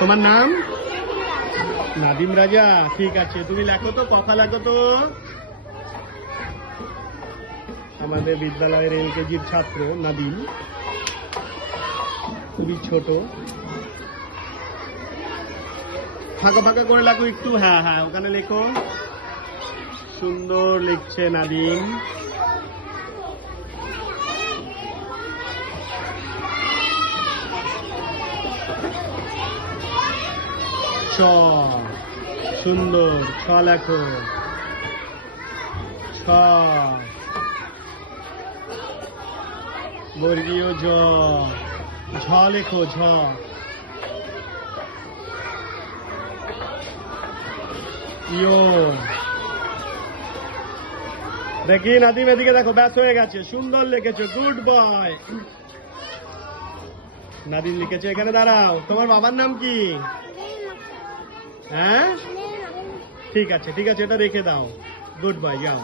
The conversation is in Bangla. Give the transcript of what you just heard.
তোমার নাম? নাদিম রাজা। ঠিক আছে, তুমি লেখো তো, কথা লেখো তো। আমাদের বিদ্যালয়ের এলকেজির ছাত্র নাদিম, খুবই ছোট। ফাঁকা ফাঁকা করে লেখো একটু। হ্যাঁ হ্যাঁ, ওখানে লেখো। সুন্দর লিখছে নাদিম। ছ, সুন্দর। ছ লেখো। ছ, বর্গীয় জ। ঝ লেখো। ঝ, ইয়ো। দেখি নাদিম, এদিকে দেখো, ব্যাস হয়ে গেছে। সুন্দর লিখেছো, গুড বয়। নাদিম লিখেছে। এখানে দাঁড়াও, তোমার বাবার নাম কি? হ্যাঁ, ঠিক আছে ঠিক আছে, এটা রেখে দাও। গুড বয়, যাও।